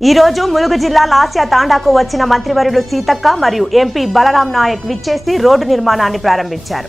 ఈ రోజు ములుగు జిల్లా లాస్యా తాండాకు వచ్చిన మంత్రివర్యులు సీతక్క మరియు ఎంపీ బలరాం నాయక్ విచ్చేసి రోడ్డు నిర్మాణాన్ని ప్రారంభించారు.